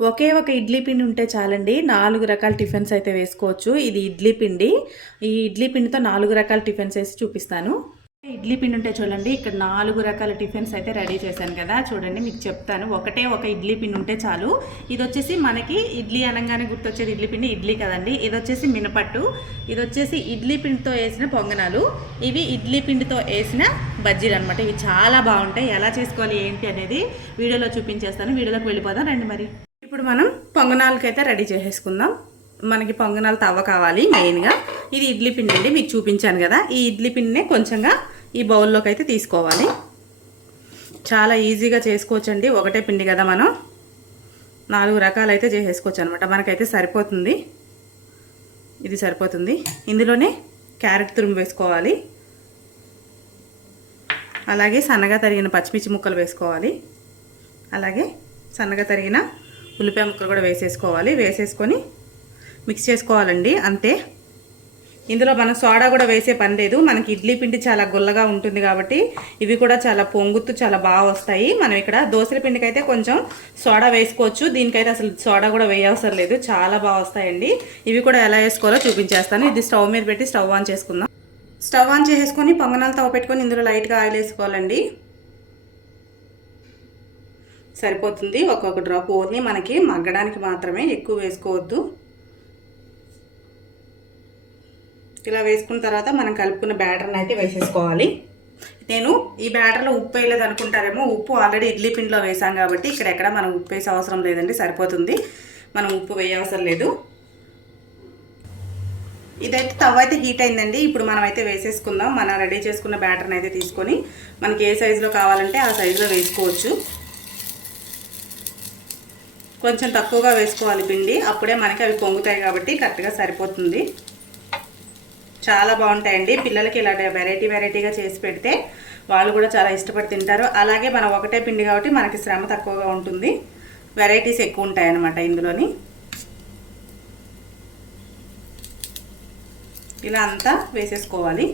ఒకే ఒక ఇడ్లీ పిండి ఉంటే చాలండి. నాలుగు రకాల టిఫిన్స్ అయితే వేసుకోవచ్చు. ఇది ఇడ్లీ పిండి. ఈ ఇడ్లీ పిండితో నాలుగు రకాల టిఫిన్స్ వేసి చూపిస్తాను. ఇడ్లీ పిండి ఉంటే చూడండి ఇక్కడ నాలుగు రకాల టిఫిన్స్ అయితే రెడీ చేశాను కదా. చూడండి మీకు చెప్తాను. ఒకటే ఒక ఇడ్లీ పిండి ఉంటే చాలు. ఇది వచ్చేసి మనకి ఇడ్లీ అనగానే గుర్తొచ్చేది ఇడ్లీ పిండి ఇడ్లీ కదండి. ఇది వచ్చేసి మినపట్టు. ఇది వచ్చేసి ఇడ్లీ పిండితో వేసిన పొంగనాలు. ఇవి ఇడ్లీ పిండితో వేసిన బజ్జీలు అనమాట ఇవి చాలా బాగుంటాయి. ఎలా చేసుకోవాలి ఏంటి అనేది వీడియోలో చూపించేస్తాను. వీడియోలోకి వెళ్ళిపోదాం. రండి మరి. ఇప్పుడు మనం పొంగనాలకైతే రెడీ చేసేసుకుందాం. మనకి పొంగనాలు తవ్వ కావాలి మెయిన్గా. ఇది ఇడ్లీ పిండి అండి మీకు చూపించాను కదా. ఈ ఇడ్లీ పిండినే కొంచెంగా ఈ బౌల్లోకి అయితే తీసుకోవాలి. చాలా ఈజీగా చేసుకోవచ్చండి ఒకటే పిండి కదా మనం. నాలుగు రకాలు అయితే చేసేసుకోవచ్చు అనమాట మనకైతే సరిపోతుంది. ఇది సరిపోతుంది. ఇందులోనే క్యారెట్ తురుము వేసుకోవాలి. అలాగే సన్నగా తరిగిన పచ్చిమిర్చి ముక్కలు వేసుకోవాలి. అలాగే సన్నగా తరిగిన ఉల్లిపాయ ముక్కలు కూడా వేసేసుకోవాలి. వేసేసుకొని మిక్స్ చేసుకోవాలండి. అంతే. ఇందులో మనం సోడా కూడా వేసే పని లేదు. మనకి ఇడ్లీ పిండి చాలా గుల్లగా ఉంటుంది కాబట్టి ఇవి కూడా చాలా పొంగుతూ చాలా బాగా వస్తాయి. మనం ఇక్కడ దోశల పిండికి అయితే కొంచెం సోడా వేసుకోవచ్చు. దీనికైతే అసలు సోడా కూడా వేయవసరం లేదు. చాలా బాగా వస్తాయండి. ఇవి కూడా ఎలా వేసుకోవాలో చూపించేస్తాను. ఇది స్టవ్ మీద పెట్టి స్టవ్ ఆన్ చేసుకుందాం. స్టవ్ ఆన్ చేసేసుకొని పొంగనాలు తవ్వ పెట్టుకొని ఇందులో లైట్గా ఆయిల్ వేసుకోవాలండి. సరిపోతుంది. ఒక్కొక్క డ్రాప్ ఓన్లీ మనకి మగ్గడానికి మాత్రమే ఎక్కువ వేసుకోవద్దు. ఇలా వేసుకున్న తర్వాత మనం కలుపుకున్న బ్యాటర్ని అయితే వేసేసుకోవాలి. నేను ఈ బ్యాటర్లో ఉప్పు వేయలేదు అనుకుంటారేమో ఉప్పు ఆల్రెడీ ఇడ్లీ పిండిలో వేసాం కాబట్టి ఇక్కడ ఎక్కడ మనం ఉప్పు వేసే అవసరం లేదండి సరిపోతుంది. మనం ఉప్పు వేయవసరం లేదు. ఇదైతే తవ్వ అయితే హీట్ అయిందండి. ఇప్పుడు మనం అయితే వేసేసుకుందాం. మనం రెడీ చేసుకున్న బ్యాటర్ని అయితే తీసుకొని మనకి ఏ సైజులో కావాలంటే ఆ సైజులో వేసుకోవచ్చు. కొంచెం తక్కువగా వేసుకోవాలి పిండి. అప్పుడే మనకి అవి పొంగుతాయి కాబట్టి కరెక్ట్గా సరిపోతుంది. చాలా బాగుంటాయండి. పిల్లలకి ఇలా వెరైటీ వెరైటీగా చేసి పెడితే వాళ్ళు కూడా చాలా ఇష్టపడి తింటారు. అలాగే మనం ఒకటే పిండి కాబట్టి మనకి శ్రమ తక్కువగా ఉంటుంది. వెరైటీస్ ఎక్కువ ఉంటాయి అన్నమాట ఇందులోని. ఇలా అంతా వేసేసుకోవాలి.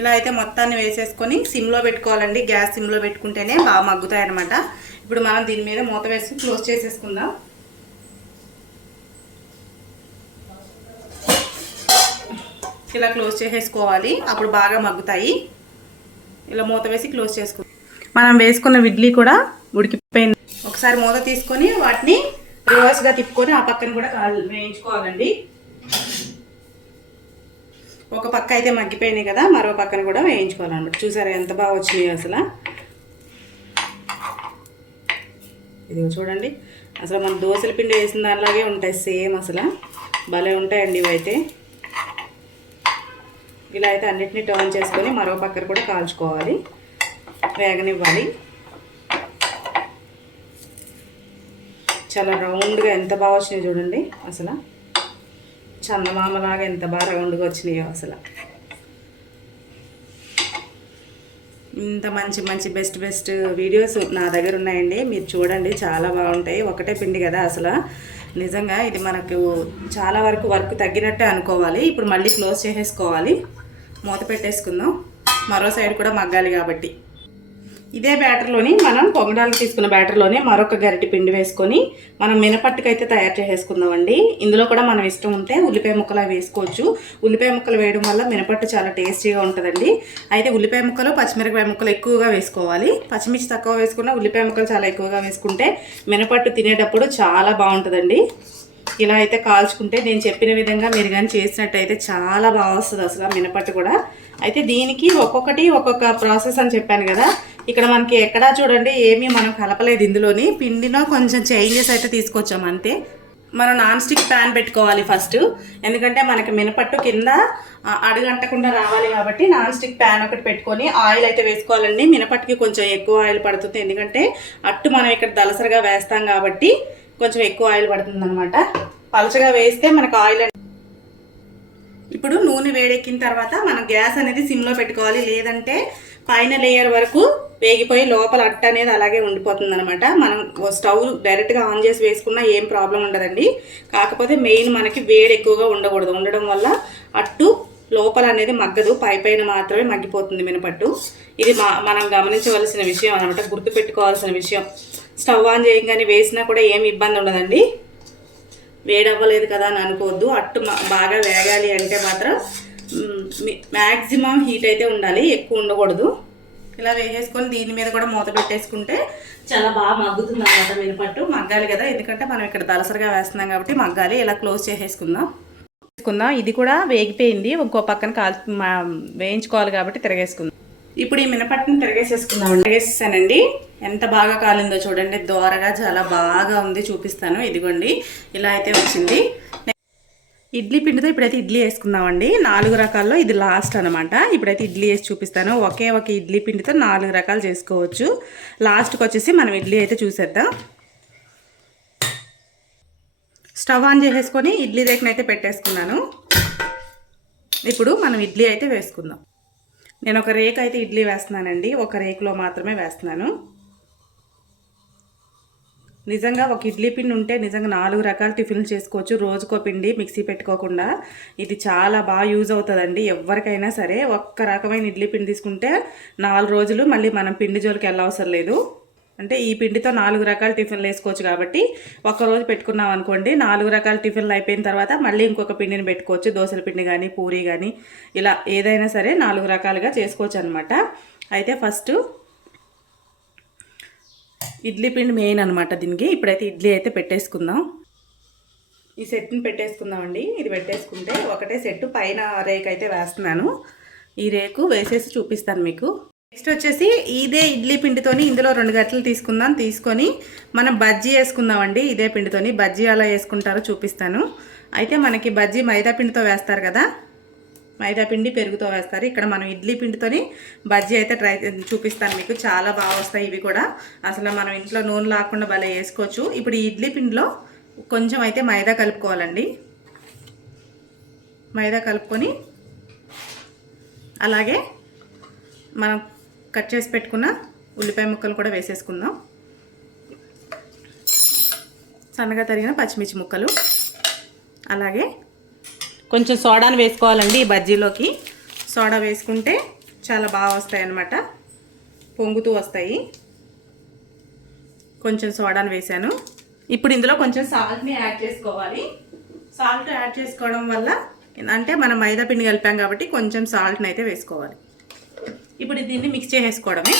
ఇలా అయితే మొత్తాన్ని వేసేసుకొని సిమ్లో పెట్టుకోవాలండి. గ్యాస్ సిమ్లో పెట్టుకుంటేనే బాగా మగ్గుతాయన్నమాట. ఇప్పుడు మనం దీని మీద మూత వేసి క్లోజ్ చేసేసుకుందాం. ఇలా క్లోజ్ చేసేసుకోవాలి. అప్పుడు బాగా మగ్గుతాయి. ఇలా మూత వేసి క్లోజ్ చేసుకుందాం. మనం వేసుకున్న ఇడ్లీ కూడా ఉడికిపోయింది. ఒకసారి మూత తీసుకొని వాటిని రివర్స్గా తిప్పుకొని ఆ పక్కన కూడా కాల్ వేయించుకోవాలండి. ఒక పక్క అయితే మగ్గిపోయినాయి కదా మరో పక్కన కూడా వేయించుకోవాలన్నమాట. చూసారా ఎంత బాగా వచ్చినాయి అసలు. ఇది చూడండి. అసలు మన దోశల పిండి వేసిన దానిలాగే ఉంటాయి సేమ్ అసలు. భలే ఉంటాయండి ఇవైతే ఇలా అయితే అన్నిటిని టర్న్ చేసుకొని మరో పక్కన కూడా కాల్చుకోవాలి. వేగనివ్వాలి. చాలా రౌండ్గా ఎంత బాగా వచ్చినాయి చూడండి అసలు. చందమామలాగా ఎంత బాగా రౌండ్గా వచ్చినాయో అసలు. ఇంత మంచి మంచి బెస్ట్ బెస్ట్ వీడియోస్ నా దగ్గర ఉన్నాయండి. మీరు చూడండి చాలా బాగుంటాయి. ఒకటే పిండి కదా అసలు. నిజంగా ఇది మనకు చాలా వరకు వర్క్ తగ్గినట్టే అనుకోవాలి. ఇప్పుడు మళ్ళీ క్లోజ్ చేసేసుకోవాలి. మూత పెట్టేసుకుందాం. మరో సైడ్ కూడా మగ్గాలి కాబట్టి. ఇదే బ్యాటర్లోని మనం పొంగడానికి తీసుకున్న బ్యాటర్లోనే మరొక గరిటి పిండి వేసుకొని మనం మినపట్టుకైతే తయారు చేసేసుకుందామండి. ఇందులో కూడా మనం ఇష్టం ఉంటే ఉల్లిపాయ ముక్కలు అవి వేసుకోవచ్చు. ఉల్లిపాయ ముక్కలు వేయడం వల్ల మినపట్టు చాలా టేస్టీగా ఉంటుందండి. అయితే ఉల్లిపాయ ముక్కలు పచ్చిమిరపకాయ ముక్కలు ఎక్కువగా వేసుకోవాలి. పచ్చిమిర్చి తక్కువ వేసుకున్న ఉల్లిపాయ ముక్కలు చాలా ఎక్కువగా వేసుకుంటే మినపట్టు తినేటప్పుడు చాలా బాగుంటుందండి. ఇలా అయితే కాల్చుకుంటే నేను చెప్పిన విధంగా మీరు కానీ చేసినట్టయితే చాలా బాగా వస్తుంది అసలు మినపట్టు కూడా. అయితే దీనికి ఒక్కొక్కటి ఒక్కొక్క ప్రాసెస్ అని చెప్పాను కదా. ఇక్కడ మనకి ఎక్కడా చూడండి ఏమీ మనం కలపలేదు ఇందులోని. పిండిలో కొంచెం చేంజెస్ అయితే తీసుకొచ్చాం అంతే. మనం నాన్ స్టిక్ ప్యాన్ పెట్టుకోవాలి ఫస్ట్ ఎందుకంటే మనకి మినపట్టు కింద అడుగంటకుండా రావాలి కాబట్టి నాన్ స్టిక్ ప్యాన్ ఒకటి పెట్టుకొని ఆయిల్ అయితే వేసుకోవాలండి. మినపట్టుకి కొంచెం ఎక్కువ ఆయిల్ పడుతుంది. ఎందుకంటే అట్టు మనం ఇక్కడ దలసరిగా వేస్తాం కాబట్టి కొంచెం ఎక్కువ ఆయిల్ పడుతుంది అనమాట పలచగా వేస్తే మనకు ఆయిల్ ఇప్పుడు నూనె వేడెక్కిన తర్వాత మనం గ్యాస్ అనేది సిమ్లో పెట్టుకోవాలి. లేదంటే పైన లేయర్ వరకు వేగిపోయి లోపల అట్ట అనేది అలాగే ఉండిపోతుంది అనమాట మనం స్టవ్ డైరెక్ట్గా ఆన్ చేసి వేసుకున్నా ఏం ప్రాబ్లం ఉండదండి. కాకపోతే మెయిన్ మనకి వేడి ఎక్కువగా ఉండకూడదు. ఉండడం వల్ల అట్టు లోపల అనేది మగ్గదు. పై పైన మాత్రమే మగ్గిపోతుంది మినపట్టు. ఇది మా మనం గమనించవలసిన విషయం అనమాట గుర్తుపెట్టుకోవాల్సిన విషయం. స్టవ్ ఆన్ చేయగానే వేసినా కూడా ఏమి ఇబ్బంది ఉండదండి. వేడవ్వలేదు కదా అని అనుకోవద్దు. అట్టు బాగా వేగాలి అంటే మాత్రం మ్యాక్సిమం హీట్ అయితే ఉండాలి ఎక్కువ ఉండకూడదు. ఇలా వేసేసుకొని దీని మీద కూడా మూత పెట్టేసుకుంటే చాలా బాగా మగ్గుతుంది అనమాట మినపట్టు. మగ్గాలి కదా ఎందుకంటే మనం ఇక్కడ దలసరిగా వేస్తున్నాం కాబట్టి మగ్గాలి. ఇలా క్లోజ్ చేసేసుకుందాం. వేసుకుందాం ఇది కూడా వేగిపోయింది. ఇంకో పక్కన కాల్ వేయించుకోవాలి కాబట్టి తిరగేసుకుందాం. ఇప్పుడు ఈ మినపట్టును తిరగేసేసుకుందాం. తిరగేసేసానండి. ఎంత బాగా కాలిందో చూడండి. దోరగా చాలా బాగా ఉంది. చూపిస్తాను. ఇదిగోండి. ఇలా అయితే వచ్చింది. ఇడ్లీ పిండితో ఇప్పుడైతే ఇడ్లీ వేసుకుందామండి. నాలుగు రకాల్లో ఇది లాస్ట్ అనమాట ఇప్పుడైతే ఇడ్లీ వేసి చూపిస్తాను. ఒకే ఒక ఇడ్లీ పిండితో నాలుగు రకాలు చేసుకోవచ్చు. లాస్ట్కి వచ్చేసి మనం ఇడ్లీ అయితే చూసేద్దాం. స్టవ్ ఆన్ చేసేసుకొని ఇడ్లీ రేకుని అయితే పెట్టేసుకున్నాను. ఇప్పుడు మనం ఇడ్లీ అయితే వేసుకుందాం. నేను ఒక రేకు అయితే ఇడ్లీ వేస్తున్నానండి. ఒక రేకులో మాత్రమే వేస్తున్నాను. నిజంగా ఒక ఇడ్లీ పిండి ఉంటే నిజంగా నాలుగు రకాల టిఫిన్లు చేసుకోవచ్చు. రోజుకో పిండి మిక్సీ పెట్టుకోకుండా. ఇది చాలా బాగా యూజ్ అవుతుందండి. ఎవరికైనా సరే ఒక్క రకమైన ఇడ్లీ పిండి తీసుకుంటే నాలుగు రోజులు మళ్ళీ మనం పిండి జోలికి వెళ్ళవసరం లేదు. అంటే ఈ పిండితో నాలుగు రకాల టిఫిన్లు వేసుకోవచ్చు కాబట్టి ఒక్క రోజు పెట్టుకున్నాం అనుకోండి నాలుగు రకాల టిఫిన్లు అయిపోయిన తర్వాత మళ్ళీ ఇంకొక పిండిని పెట్టుకోవచ్చు. దోశల పిండి కానీ పూరి కానీ ఇలా ఏదైనా సరే నాలుగు రకాలుగా చేసుకోవచ్చు అనమాట అయితే ఫస్ట్ ఇడ్లీ పిండి మెయిన్ అనమాట దీనికి. ఇప్పుడైతే ఇడ్లీ అయితే పెట్టేసుకుందాం. ఈ సెట్ని పెట్టేసుకుందామండి. ఇది పెట్టేసుకుంటే ఒకటే సెట్. పైన రేక్ అయితే వేస్తున్నాను. ఈ రేకు వేసేసి చూపిస్తాను మీకు. నెక్స్ట్ వచ్చేసి ఇదే ఇడ్లీ పిండితోని ఇందులో రెండు గట్లు తీసుకుందాం. తీసుకొని మనం బజ్జీ వేసుకుందామండి. ఇదే పిండితోని బజ్జీ అలా వేసుకుంటారో చూపిస్తాను. అయితే మనకి బజ్జీ మైదా పిండితో వేస్తారు కదా. మైదా పిండి పెరుగుతో వేస్తారు. ఇక్కడ మనం ఇడ్లీ పిండితోని బజ్జీ అయితే ట్రై చూపిస్తాను మీకు. చాలా బాగా వస్తాయి ఇవి కూడా. అసలు మనం ఇంట్లో నూనె లాకుండా భలే వేసుకోవచ్చు. ఇప్పుడు ఈ ఇడ్లీ పిండిలో కొంచెం అయితే మైదా కలుపుకోవాలండి. మైదా కలుపుకొని అలాగే మనం కట్ చేసి పెట్టుకున్న ఉల్లిపాయ ముక్కలు కూడా వేసేసుకుందాం. సన్నగా తరిగిన పచ్చిమిర్చి ముక్కలు. అలాగే కొంచెం సోడాను వేసుకోవాలండి ఈ బజ్జీలోకి. సోడా వేసుకుంటే చాలా బాగా వస్తాయి అన్నమాట పొంగుతూ వస్తాయి. కొంచెం సోడాను వేసాను ఇప్పుడు ఇందులో కొంచెం సాల్ట్ని యాడ్ చేసుకోవాలి. సాల్ట్ యాడ్ చేసుకోవడం వల్ల అంటే మనం మైదా పిండి కలిపాం కాబట్టి కొంచెం సాల్ట్ని అయితే వేసుకోవాలి. ఇప్పుడు దీన్ని మిక్స్ చేసేసుకోవడమే.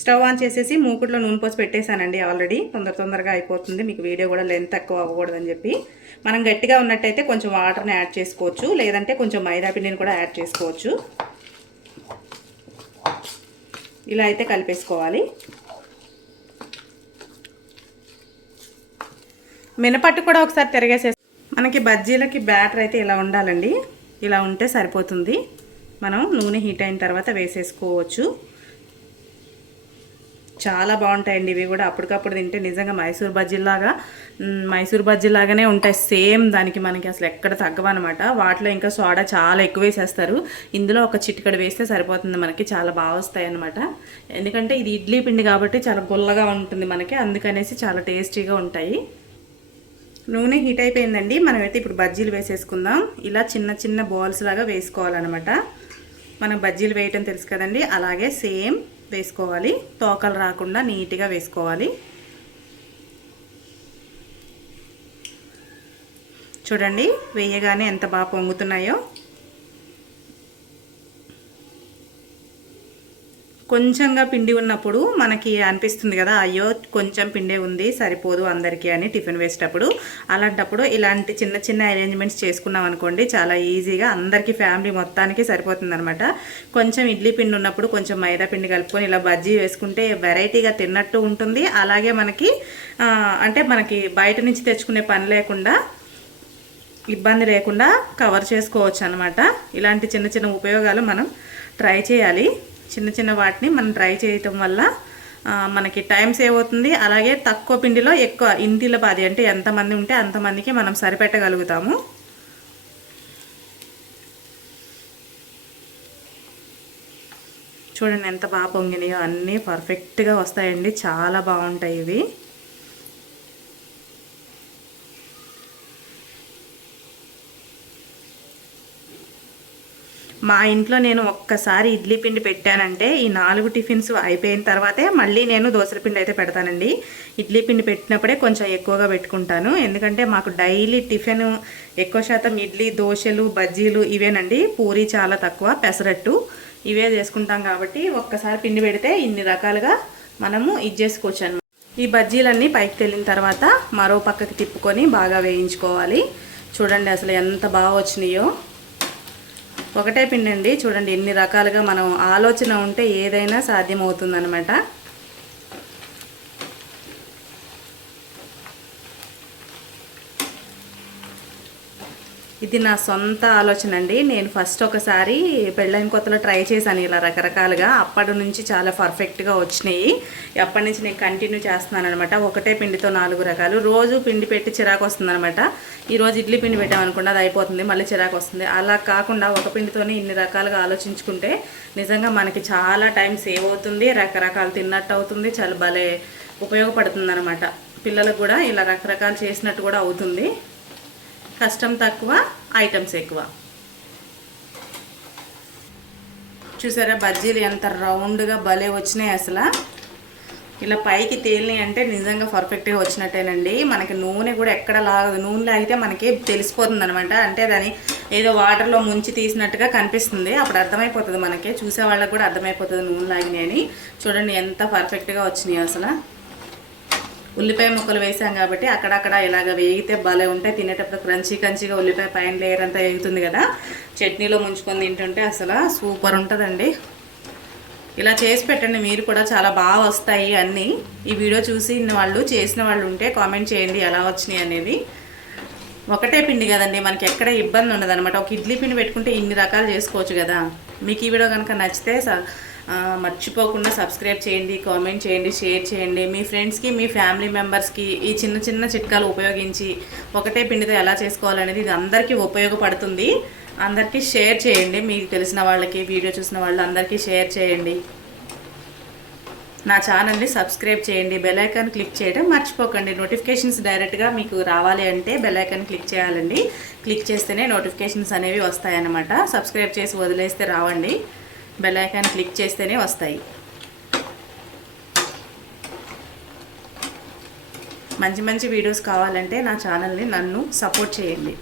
స్టవ్ ఆన్ చేసేసి మూకుట్లో నూనె పోసి పెట్టేశానండి ఆల్రెడీ. తొందర తొందరగా అయిపోతుంది. మీకు వీడియో కూడా లెంత్ తక్కువ అవ్వకూడదని చెప్పి. మనం గట్టిగా ఉన్నట్టయితే కొంచెం వాటర్ని యాడ్ చేసుకోవచ్చు. లేదంటే కొంచెం మైదా పిండిని కూడా యాడ్ చేసుకోవచ్చు. ఇలా అయితే కలిపేసుకోవాలి. మినపట్టు కూడా ఒకసారి తిరగేసే మనకి బజ్జీలకి బ్యాటర్ అయితే ఇలా ఉండాలండి. ఇలా ఉంటే సరిపోతుంది. మనం నూనె హీట్ అయిన తర్వాత వేసేసుకోవచ్చు. చాలా బాగుంటాయండి. ఇవి కూడా అప్పటికప్పుడు తింటే నిజంగా మైసూర్ బజ్జీలాగా మైసూర్ బజ్జీలాగానే ఉంటాయి. సేమ్ దానికి మనకి అసలు ఎక్కడ తగ్గవన్నమాట వాటిలో ఇంకా సోడా చాలా ఎక్కువ వేసేస్తారు. ఇందులో ఒక చిటికడు వేస్తే సరిపోతుంది మనకి. చాలా బాగా వస్తాయి అన్నమాట. ఎందుకంటే ఇది ఇడ్లీ పిండి కాబట్టి చాలా గుల్లగా ఉంటుంది మనకి. అందుకనేసి చాలా టేస్టీగా ఉంటాయి. నూనె హీట్ అయిపోయిందండి. మనమైతే ఇప్పుడు బజ్జీలు వేసేసుకుందాం. ఇలా చిన్న చిన్న బాల్స్ లాగా వేసుకోవాలన్నమాట. మనం బజ్జీలు వేయటం తెలుసు కదండి. అలాగే సేమ్ వేసుకోవాలి. తోకలు రాకుండా నీట్గా వేసుకోవాలి. చూడండి వేయగానే ఎంత బాగా పొంగుతున్నాయో. కొంచెంగా పిండి ఉన్నప్పుడు మనకి అనిపిస్తుంది కదా అయ్యో కొంచెం పిండే ఉంది సరిపోదు అందరికీ అని టిఫిన్ వేసేటప్పుడు. అలాంటప్పుడు ఇలాంటి చిన్న చిన్న అరేంజ్మెంట్స్ చేసుకున్నాం అనుకోండి చాలా ఈజీగా అందరికీ ఫ్యామిలీ మొత్తానికి సరిపోతుంది అనమాట కొంచెం ఇడ్లీ పిండి ఉన్నప్పుడు కొంచెం మైదా పిండి కలుపుకొని ఇలా బజ్జీ వేసుకుంటే వెరైటీగా తిన్నట్టు ఉంటుంది. అలాగే మనకి అంటే మనకి బయట నుంచి తెచ్చుకునే పని లేకుండా ఇబ్బంది లేకుండా కవర్ చేసుకోవచ్చు అనమాట ఇలాంటి చిన్న చిన్న ఉపయోగాలు మనం ట్రై చేయాలి. చిన్న చిన్న వాటిని మనం ట్రై చేయటం వల్ల మనకి టైం సేవ్ అవుతుంది. అలాగే తక్కువ పిండిలో ఎక్కువ ఇంటిల పాది అంటే ఎంతమంది ఉంటే అంతమందికి మనం సరిపెట్టగలుగుతాము. చూడండి ఎంత బాగా పొంగినాయో అన్నీ పర్ఫెక్ట్గా వస్తాయండి. చాలా బాగుంటాయి ఇవి. మా ఇంట్లో నేను ఒక్కసారి ఇడ్లీ పిండి పెట్టానంటే ఈ నాలుగు టిఫిన్స్ అయిపోయిన తర్వాతే మళ్ళీ నేను దోశల పిండి అయితే పెడతానండి. ఇడ్లీ పిండి పెట్టినప్పుడే కొంచెం ఎక్కువగా పెట్టుకుంటాను. ఎందుకంటే మాకు డైలీ టిఫిన్ ఎక్కువ శాతం ఇడ్లీ దోశలు బజ్జీలు ఇవేనండి. పూరి చాలా తక్కువ పెసరట్టు ఇవే చేసుకుంటాం కాబట్టి ఒక్కసారి పిండి పెడితే ఇన్ని రకాలుగా మనము ఇది చేసుకోవచ్చు ఈ బజ్జీలన్నీ పైకి తెల్లిన తర్వాత మరో పక్కకి తిప్పుకొని బాగా వేయించుకోవాలి. చూడండి అసలు ఎంత బాగా వచ్చినాయో. ఒకటే పిండి అండి చూడండి ఎన్ని రకాలుగా మనం ఆలోచన ఉంటే ఏదైనా సాధ్యమవుతుందనమాట ఇది నా సొంత ఆలోచన అండి. నేను ఫస్ట్ ఒకసారి పెళ్ళైన కొత్తలో ట్రై చేశాను ఇలా రకరకాలుగా. అప్పటి నుంచి చాలా పర్ఫెక్ట్గా వచ్చినాయి. అప్పటి నుంచి నేను కంటిన్యూ చేస్తున్నాను అనమాట ఒకటే పిండితో నాలుగు రకాలు. రోజు పిండి పెట్టి చిరాకు వస్తుంది అనమాట ఈరోజు ఇడ్లీ పిండి పెట్టామనుకుంటే అది అయిపోతుంది మళ్ళీ చిరాకు వస్తుంది. అలా కాకుండా ఒక పిండితోనే ఇన్ని రకాలుగా ఆలోచించుకుంటే నిజంగా మనకి చాలా టైం సేవ్ అవుతుంది రకరకాలు తిన్నట్టు అవుతుంది చాలా భలే ఉపయోగపడుతుంది అనమాట పిల్లలకు కూడా ఇలా రకరకాలు చేసినట్టు కూడా అవుతుంది. కష్టం తక్కువ ఐటమ్స్ ఎక్కువ. చూసారా బజ్జీలు ఎంత రౌండ్గా భలే వచ్చినాయి అసలు. ఇలా పైకి తేలినాయి అంటే నిజంగా పర్ఫెక్ట్గా వచ్చినట్టేనండి. మనకి నూనె కూడా ఎక్కడ లాగదు. నూనె లాగితే మనకి తెలిసిపోతుంది అనమాట అంటే దాని ఏదో వాటర్లో ముంచి తీసినట్టుగా కనిపిస్తుంది. అప్పుడు అర్థమైపోతుంది మనకి. చూసే వాళ్ళకి కూడా అర్థమైపోతుంది నూనె లాగినాయి అని. చూడండి ఎంత పర్ఫెక్ట్గా వచ్చినాయి అసలు. ఉల్లిపాయ ముక్కలు వేసాం కాబట్టి అక్కడక్కడ ఇలాగ వేగితే భలే ఉంటాయి. తినేటప్పుడు క్రంచీ క్రంచీగా ఉల్లిపాయ పైన లేయర్ అంతా వేగుతుంది కదా. చట్నీలో ముంచుకొని తింటుంటే అసలు సూపర్ ఉంటుందండి. ఇలా చేసి పెట్టండి మీరు కూడా చాలా బాగా వస్తాయి అన్నీ. ఈ వీడియో చూసి వాళ్ళు చేసిన వాళ్ళు ఉంటే కామెంట్ చేయండి ఎలా వచ్చినాయి అనేది. ఒకటే పిండి కదండి మనకి ఎక్కడ ఇబ్బంది ఉండదు అనమాట ఒక ఇడ్లీ పిండి పెట్టుకుంటే ఇన్ని రకాలు చేసుకోవచ్చు కదా. మీకు ఈ వీడియో కనుక నచ్చితే మర్చిపోకుండా సబ్స్క్రైబ్ చేయండి కామెంట్ చేయండి షేర్ చేయండి. మీ ఫ్రెండ్స్కి మీ ఫ్యామిలీ మెంబర్స్కి ఈ చిన్న చిన్న చిట్కాలు ఉపయోగించి ఒకటే పిండితో ఎలా చేసుకోవాలనేది ఇది అందరికీ ఉపయోగపడుతుంది. అందరికీ షేర్ చేయండి. మీకు తెలిసిన వాళ్ళకి వీడియో చూసిన వాళ్ళు అందరికీ షేర్ చేయండి. నా ఛానల్ని సబ్స్క్రైబ్ చేయండి. బెల్ క్లిక్ చేయడం మర్చిపోకండి. నోటిఫికేషన్స్ డైరెక్ట్గా మీకు రావాలి అంటే బెల్ క్లిక్ చేయాలండి. క్లిక్ చేస్తేనే నోటిఫికేషన్స్ అనేవి వస్తాయన్నమాట. సబ్స్క్రైబ్ చేసి వదిలేస్తే రావండి. బెల్ ఐకాన్ క్లిక్ చేస్తేనే వస్తాయి. మంచి మంచి వీడియోస్ కావాలంటే నా ఛానల్ని నన్ను సపోర్ట్ చేయండి.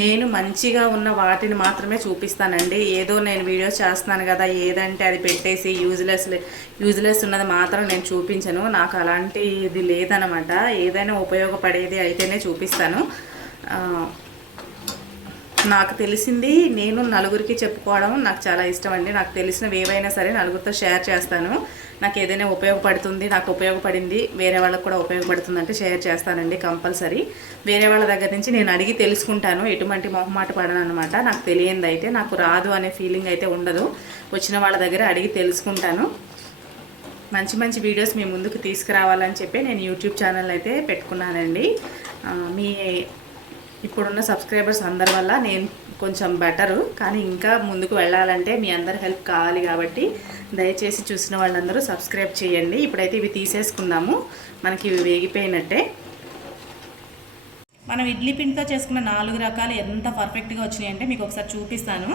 నేను మంచిగా ఉన్న వాటిని మాత్రమే చూపిస్తానండి. ఏదో నేను వీడియోస్ చేస్తున్నాను కదా ఏదంటే అది పెట్టేసి యూజ్లెస్ యూజ్లెస్ ఉన్నది మాత్రం నేను చూపించను. నాకు అలాంటి ఇది లేదనమాట ఏదైనా ఉపయోగపడేది అయితేనే చూపిస్తాను. నాకు తెలిసింది నేను నలుగురికి చెప్పుకోవడం నాకు చాలా ఇష్టం అండి. నాకు తెలిసినవి ఏవైనా సరే నలుగురితో షేర్ చేస్తాను. నాకు ఏదైనా ఉపయోగపడుతుంది నాకు ఉపయోగపడింది వేరే వాళ్ళకు కూడా ఉపయోగపడుతుంది అంటే షేర్ చేస్తానండి కంపల్సరీ. వేరే వాళ్ళ దగ్గర నుంచి నేను అడిగి తెలుసుకుంటాను. ఎటువంటి మొహమాట పడను అనమాట నాకు తెలియంది అయితే నాకు రాదు అనే ఫీలింగ్ అయితే ఉండదు. వచ్చిన వాళ్ళ దగ్గర అడిగి తెలుసుకుంటాను. మంచి మంచి వీడియోస్ మీ ముందుకు తీసుకురావాలని చెప్పి నేను యూట్యూబ్ ఛానల్ అయితే పెట్టుకున్నానండి. మీ ఇప్పుడున్న సబ్స్క్రైబర్స్ అందరి వల్ల నేను కొంచెం బెటరు. కానీ ఇంకా ముందుకు వెళ్ళాలంటే మీ అందరి హెల్ప్ కావాలి కాబట్టి దయచేసి చూసిన వాళ్ళందరూ సబ్స్క్రైబ్ చేయండి. ఇప్పుడైతే ఇవి తీసేసుకున్నాము మనకి ఇవి వేగిపోయినట్టే. మనం ఇడ్లీ పిండితో చేసుకున్న నాలుగు రకాలు ఎంత పర్ఫెక్ట్గా వచ్చినాయి అంటే మీకు ఒకసారి చూపిస్తాను.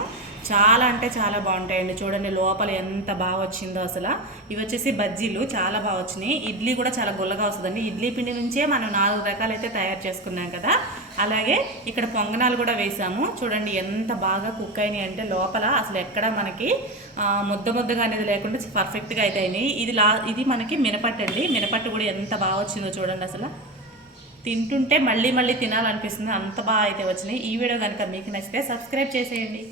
చాలా అంటే చాలా బాగుంటాయండి. చూడండి లోపల ఎంత బాగా వచ్చిందో అసలు. ఇవి వచ్చేసి బజ్జీలు చాలా బాగా వచ్చినాయి. ఇడ్లీ కూడా చాలా గుల్లగా వస్తుందండి. ఇడ్లీ పిండి నుంచే మనం నాలుగు రకాలు అయితే తయారు చేసుకున్నాం కదా. అలాగే ఇక్కడ పొంగనాలు కూడా వేసాము. చూడండి ఎంత బాగా కుక్ అయినాయి అంటే లోపల అసలు ఎక్కడ మనకి ముద్ద ముద్దగా అనేది లేకుండా పర్ఫెక్ట్గా అయితే అయినాయి. ఇది లా ఇది మనకి మినపట్టు అండి. మినపట్టు కూడా ఎంత బాగా వచ్చిందో చూడండి అసలు. తింటుంటే మళ్ళీ మళ్ళీ తినాలనిపిస్తుంది. అంత బాగా అయితే వచ్చినాయి. ఈ వీడియో కనుక మీకు నచ్చితే సబ్స్క్రైబ్ చేసేయండి.